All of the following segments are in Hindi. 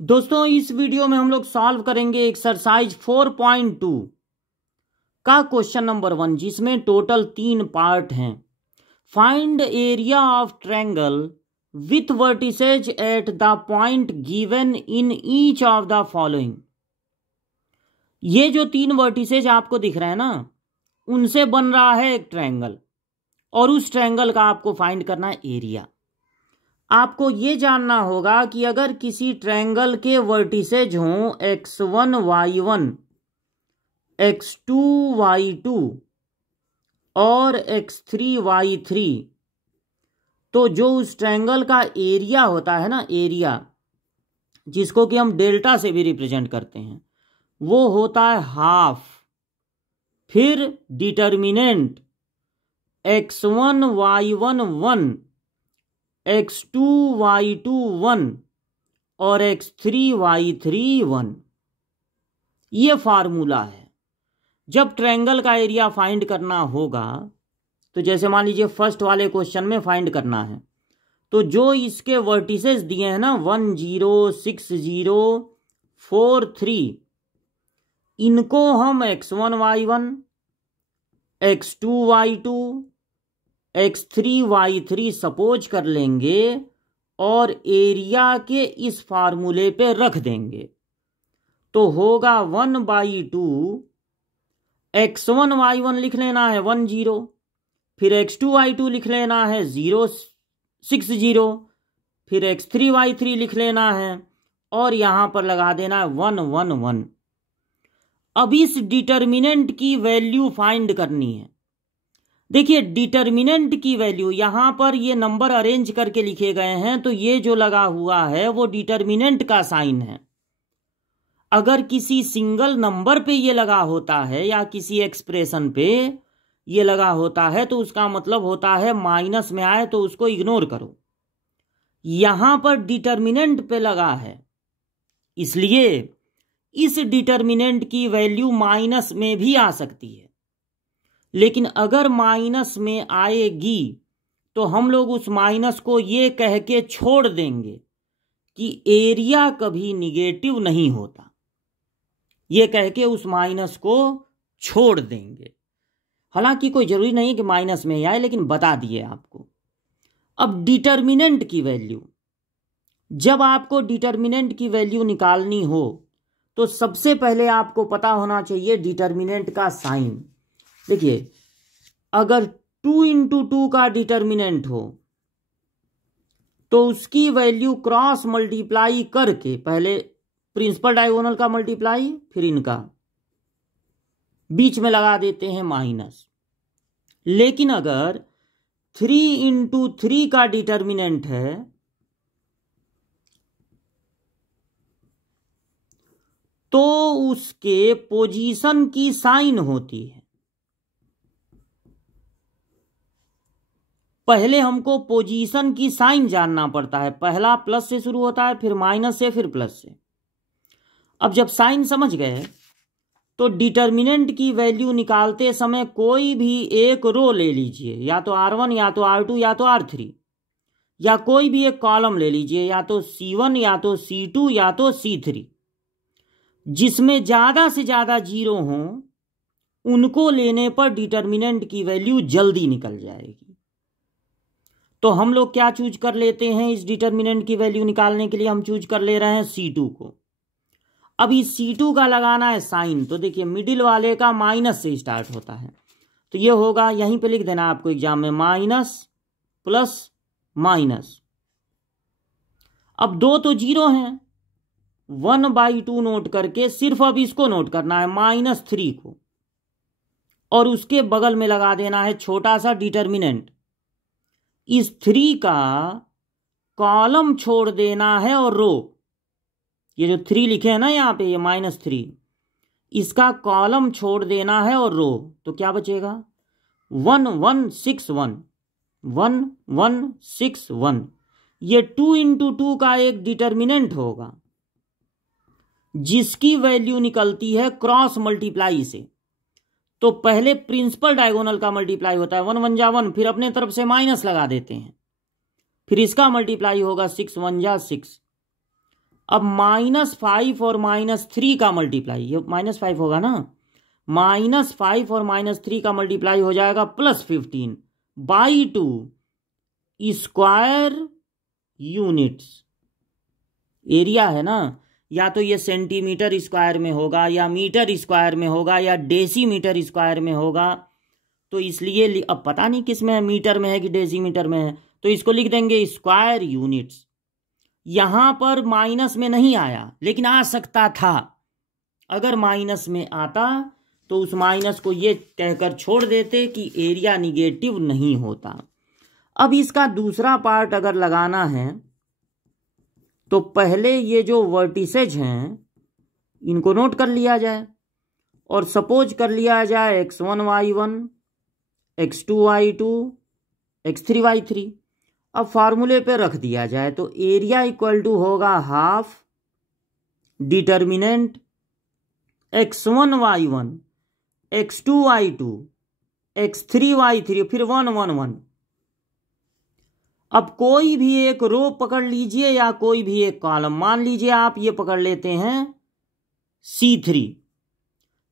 दोस्तों इस वीडियो में हम लोग सॉल्व करेंगे एक्सरसाइज 4.2 का क्वेश्चन नंबर 1, जिसमें टोटल 3 पार्ट हैं। Find area of triangle with vertices at the point given in each of the following. ये जो 3 वर्टिसेज आपको दिख रहे हैं ना, उनसे बन रहा है एक ट्रायंगल और उस ट्रायंगल का आपको फाइंड करना है एरिया। आपको ये जानना होगा कि अगर किसी ट्रायंगल के वर्टिसेज हों x1 y1 x2 y2 और x3 y3, तो जो उस ट्रायंगल का एरिया होता है ना, एरिया जिसको कि हम डेल्टा से भी रिप्रेजेंट करते हैं, वो होता है हाफ। फिर determinant x1 y1 1, x2 y2 1 और x3 y3 1। ये फार्मूला है। जब ट्रायंगल का एरिया फाइंड करना होगा, तो जैसे मान लीजिए फर्स्ट वाले क्वेश्चन में फाइंड करना है, तो जो इसके वर्टिसेस दिए हैं ना 1 0 6 0 4 3, इनको हम x1 y1 x2 y2 x3 y3 suppose कर लेंगे और एरिया के इस फार्मूले पे रख देंगे। तो होगा 1/2 x1 y1 लिख लेना है 1 0, फिर x2 y2 लिख लेना है 0 6 0, फिर x3 y3 लिख लेना है और यहां पर लगा देना है 1 1 1। अब इस डिटर्मिनेंट की वैल्यू फाइंड करनी है। देखिए डिटर्मिनेंट की वैल्यू यहां पर ये नंबर अरेंज करके लिखे गए हैं, तो ये जो लगा हुआ है वो डिटर्मिनेंट का साइन है। अगर किसी सिंगल नंबर पे ये लगा होता है या किसी एक्सप्रेशन पे ये लगा होता है, तो उसका मतलब होता है माइनस में आए तो उसको इग्नोर करो। यहां पर डिटर्मिनेंट पे लगा है, इसलिए इस डिटर्मिनेंट की वैल्यू माइनस में भी आ सकती है। लेकिन अगर माइनस में आएगी तो हम लोग उस माइनस को ये कह के छोड़ देंगे कि एरिया कभी निगेटिव नहीं होता। ये कह के उस माइनस को छोड़ देंगे। हालांकि कोई जरूरी नहीं कि माइनस में ही आए, लेकिन बता दिए आपको। अब डिटर्मिनेंट की वैल्यू, जब आपको डिटर्मिनेंट की वैल्यू निकालनी हो तो सबसे पहले आपको पता होना चाहिए डिटर्मिनेंट का साइन। देखिए अगर 2 × 2 का डिटर्मिनेंट हो तो उसकी वैल्यू क्रॉस मल्टीप्लाई करके, पहले प्रिंसिपल डायगोनल का मल्टीप्लाई, फिर इनका बीच में लगा देते हैं माइनस। लेकिन अगर 3 × 3 का डिटर्मिनेंट है तो उसके पोजीशन की साइन होती है। पहले हमको पोजीशन की साइन जानना पड़ता है। पहला प्लस से शुरू होता है, फिर माइनस से, फिर प्लस से। अब जब साइन समझ गए तो डिटर्मिनेंट की वैल्यू निकालते समय कोई भी एक रो ले लीजिए, या तो R1 या तो R2 या तो R3, या कोई भी एक कॉलम ले लीजिए, या तो C1 या तो C2 या तो C3। जिसमें ज्यादा से ज्यादा जीरो हों उनको लेने पर डिटर्मिनेंट की वैल्यू जल्दी निकल जाएगी। तो हम लोग क्या चूज कर लेते हैं, इस डिटर्मिनेंट की वैल्यू निकालने के लिए हम चूज कर ले रहे हैं C2 को। अब इस C2 का लगाना है साइन। तो देखिए मिडिल वाले का माइनस से स्टार्ट होता है, तो ये होगा, यहीं पे लिख देना आपको एग्जाम में, माइनस प्लस माइनस। अब 2 तो जीरो हैं, 1/2 नोट करके सिर्फ अब इसको नोट करना है -3 को, और उसके बगल में लगा देना है छोटा सा डिटर्मिनेंट। इस 3 का कॉलम छोड़ देना है और रो, ये जो 3 लिखे हैं ना यहाँ पे, ये -3, इसका कॉलम छोड़ देना है और रो। तो क्या बचेगा 1 1 6 1 1 1 6 1। ये 2 × 2 का एक डिटर्मिनेंट होगा जिसकी वैल्यू निकलती है क्रॉस मल्टीप्लाई से। तो पहले प्रिंसिपल डायगोनल का मल्टीप्लाई होता है, 1 1 जा 1, फिर अपने तरफ से माइनस लगा देते हैं, फिर इसका मल्टीप्लाई होगा 6 1 जा 6। अब -5 और -3 का मल्टीप्लाई, ये -5 होगा ना, -5 और -3 का मल्टीप्लाई हो जाएगा +15/2 स्क्वायर यूनिट्स। एरिया है ना, या तो ये सेंटीमीटर स्क्वायर में होगा या मीटर स्क्वायर में होगा या डेसीमीटर स्क्वायर में होगा, तो इसलिए अब पता नहीं किस में है, मीटर में है कि डेसीमीटर में है, तो इसको लिख देंगे स्क्वायर यूनिट्स। यहां पर माइनस में नहीं आया, लेकिन आ सकता था। अगर माइनस में आता तो उस माइनस को ये कहकर छोड़ देते कि एरिया निगेटिव नहीं होता। अब इसका दूसरा पार्ट अगर लगाना है तो पहले ये जो वर्टिसेज हैं इनको नोट कर लिया जाए, और सपोज कर लिया जाए x1 y1, x2 y2, x3 y3। अब फार्मूले पे रख दिया जाए तो एरिया इक्वल टू होगा half determinant x1 y1, x2 y2, x3 y3, फिर 1 1 1। अब कोई भी एक रो पकड़ लीजिए या कोई भी एक कॉलम, मान लीजिए आप ये पकड़ लेते हैं C3,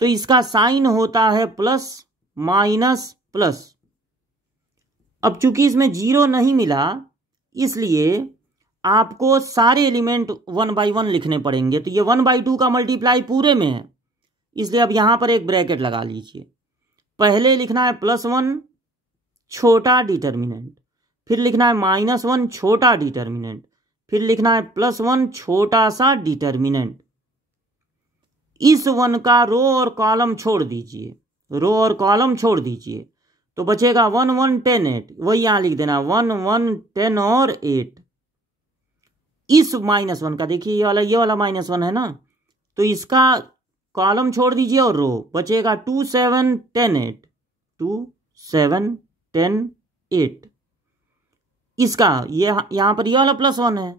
तो इसका साइन होता है प्लस माइनस प्लस। अब चूंकि इसमें 0 नहीं मिला, इसलिए आपको सारे एलिमेंट 1/1 लिखने पड़ेंगे। तो ये 1/2 का मल्टीप्लाई पूरे में है, इसलिए अब यहां पर एक ब्रैकेट लगा लीजिए। पहले लिखना है +1 छोटा डिटर्मिनेंट, फिर लिखना है -1 छोटा डिटर्मिनेंट, फिर लिखना है +1 छोटा सा डिटर्मिनेंट। इस 1 का रो और कॉलम छोड़ दीजिए, रो और कॉलम छोड़ दीजिए, तो बचेगा 1 1 10 8। वही यहां लिख देना 1 1 10 और 8। इस -1 का देखिए ये वाला -1 है ना, तो इसका कॉलम छोड़ दीजिए और रो, बचेगा 2 7 10 8, 2 7 10 8। इसका ये यहां पर ये वाला +1 है,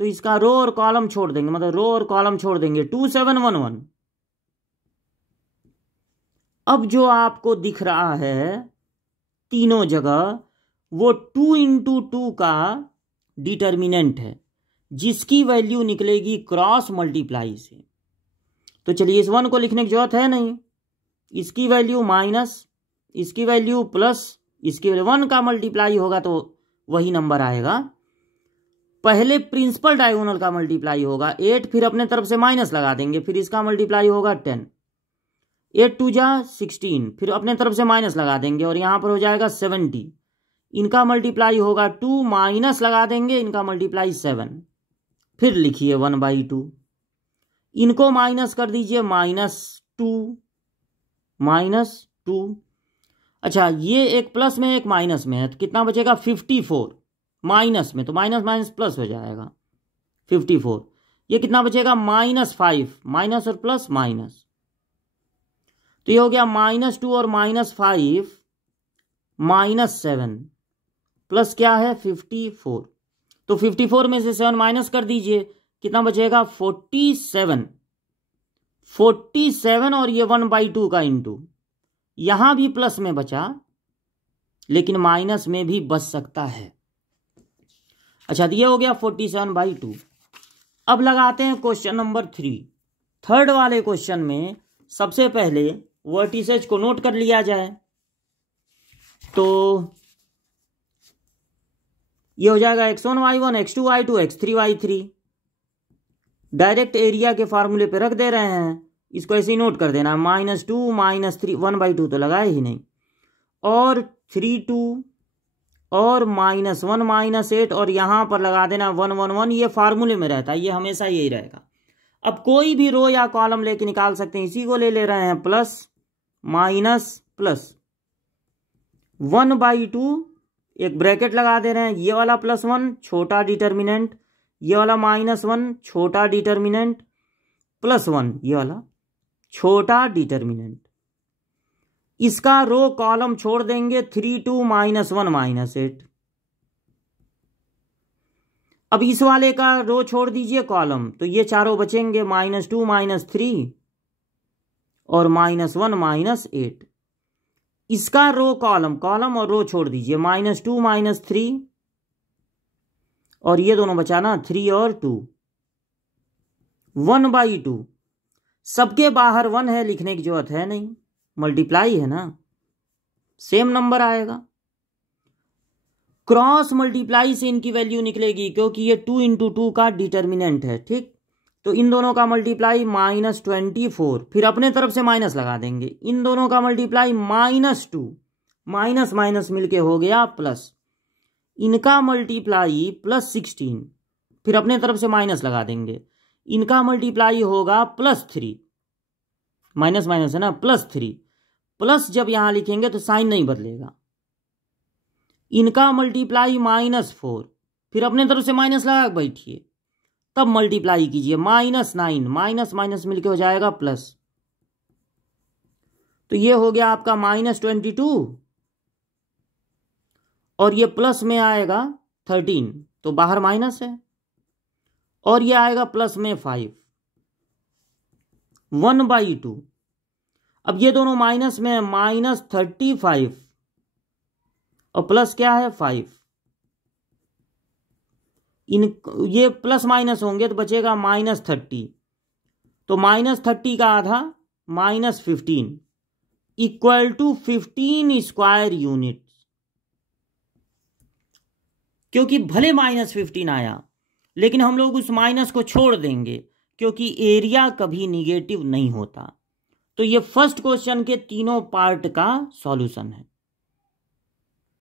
तो इसका रो और कॉलम छोड़ देंगे, मतलब रो और कॉलम छोड़ देंगे 2 7 1 1। अब जो आपको दिख रहा है तीनों जगह, वो 2 × 2 का डिटर्मिनेंट है, जिसकी वैल्यू निकलेगी क्रॉस मल्टीप्लाई से। तो चलिए इस 1 को लिखने की जरूरत है नहीं, इसकी वैल्यू माइनस, इसकी वैल्यू प्लस, इसकी वैल्यू 1 का मल्टीप्लाई होगा तो वही नंबर आएगा। पहले प्रिंसिपल डायगोनल का मल्टीप्लाई होगा 8, फिर अपने तरफ से माइनस लगा देंगे, फिर इसका मल्टीप्लाई होगा 10, 8 2 जा 16, फिर अपने तरफ से माइनस लगा देंगे और यहां पर हो जाएगा 70। इनका मल्टीप्लाई होगा 2, माइनस लगा देंगे, इनका मल्टीप्लाई 7, फिर लिखिए 1/2। इनको माइनस कर दीजिए -2, -2। अच्छा, ये एक प्लस में एक माइनस में है, तो कितना बचेगा 54 माइनस में, तो माइनस माइनस प्लस हो जाएगा 54। ये कितना बचेगा -5, माइनस और प्लस माइनस, तो ये हो गया -2 और -5 -7 प्लस क्या है 54। तो 54 में से 7 माइनस कर दीजिए, कितना बचेगा 47 और ये 1/2 का इंटू, यहां भी प्लस में बचा लेकिन माइनस में भी बच सकता है। अच्छा, तो ये हो गया 47/2। अब लगाते हैं क्वेश्चन नंबर 3। थर्ड वाले क्वेश्चन में सबसे पहले वर्टिसेज को नोट कर लिया जाए, तो ये हो जाएगा x1 y1, x2 y2, x3 y3। Direct area के फार्मूले पे रख दे रहे हैं, इसको ऐसे ही नोट कर देना, -2 -3, 1/2 तो लगाए ही नहीं, और 3 2 और -1 -8, और यहां पर लगा देना 1 1 1। ये फार्मूले में रहता है, ये हमेशा यही रहेगा। अब कोई भी रो या कॉलम लेके निकाल सकते हैं, इसी को ले रहे हैं, प्लस माइनस प्लस 1/2, एक ब्रैकेट लगा दे रहे हैं, ये वाला +1 छोटा डिटर्मिनेंट, ये वाला -1 छोटा डिटर्मिनेंट, +1 ये वाला छोटा डिटर्मिनेंट। इसका रो कॉलम छोड़ देंगे 3 2 -1 -8। अब इस वाले का रो छोड़ दीजिए कॉलम, तो ये चारों बचेंगे -2 -3 और -1 -8। इसका रो कॉलम और रो छोड़ दीजिए, -2 -3 और ये दोनों बचाना 3 और 2। 1/2, सबके बाहर 1 है, लिखने की जरूरत है नहीं, मल्टीप्लाई है ना, सेम नंबर आएगा। क्रॉस मल्टीप्लाई से इनकी वैल्यू निकलेगी क्योंकि ये 2 × 2 का डिटर्मिनेंट है, ठीक। तो इन दोनों का मल्टीप्लाई -24, फिर अपने तरफ से माइनस लगा देंगे, इन दोनों का मल्टीप्लाई -2, माइनस माइनस मिलके हो गया प्लस, इनका मल्टीप्लाई +16, फिर अपने तरफ से माइनस लगा देंगे, इनका मल्टीप्लाई होगा +3, माइनस माइनस है ना, +3, प्लस जब यहां लिखेंगे तो साइन नहीं बदलेगा, इनका मल्टीप्लाई -4, फिर अपने तरफ से माइनस लगा के बैठिए, तब मल्टीप्लाई कीजिए, -9, माइनस माइनस मिलके हो जाएगा प्लस, तो ये हो गया आपका -22 और ये प्लस में आएगा 13, तो बाहर माइनस है, और ये आएगा प्लस में 5, 1/2। अब ये दोनों माइनस में है, -35 और प्लस क्या है 5, ये प्लस माइनस होंगे तो बचेगा -30, तो -30 का आधा -15 = 15 स्क्वायर यूनिट। क्योंकि भले -15 आया लेकिन हम लोग उस माइनस को छोड़ देंगे क्योंकि एरिया कभी निगेटिव नहीं होता। तो ये फर्स्ट क्वेश्चन के तीनों पार्ट का सॉल्यूशन है।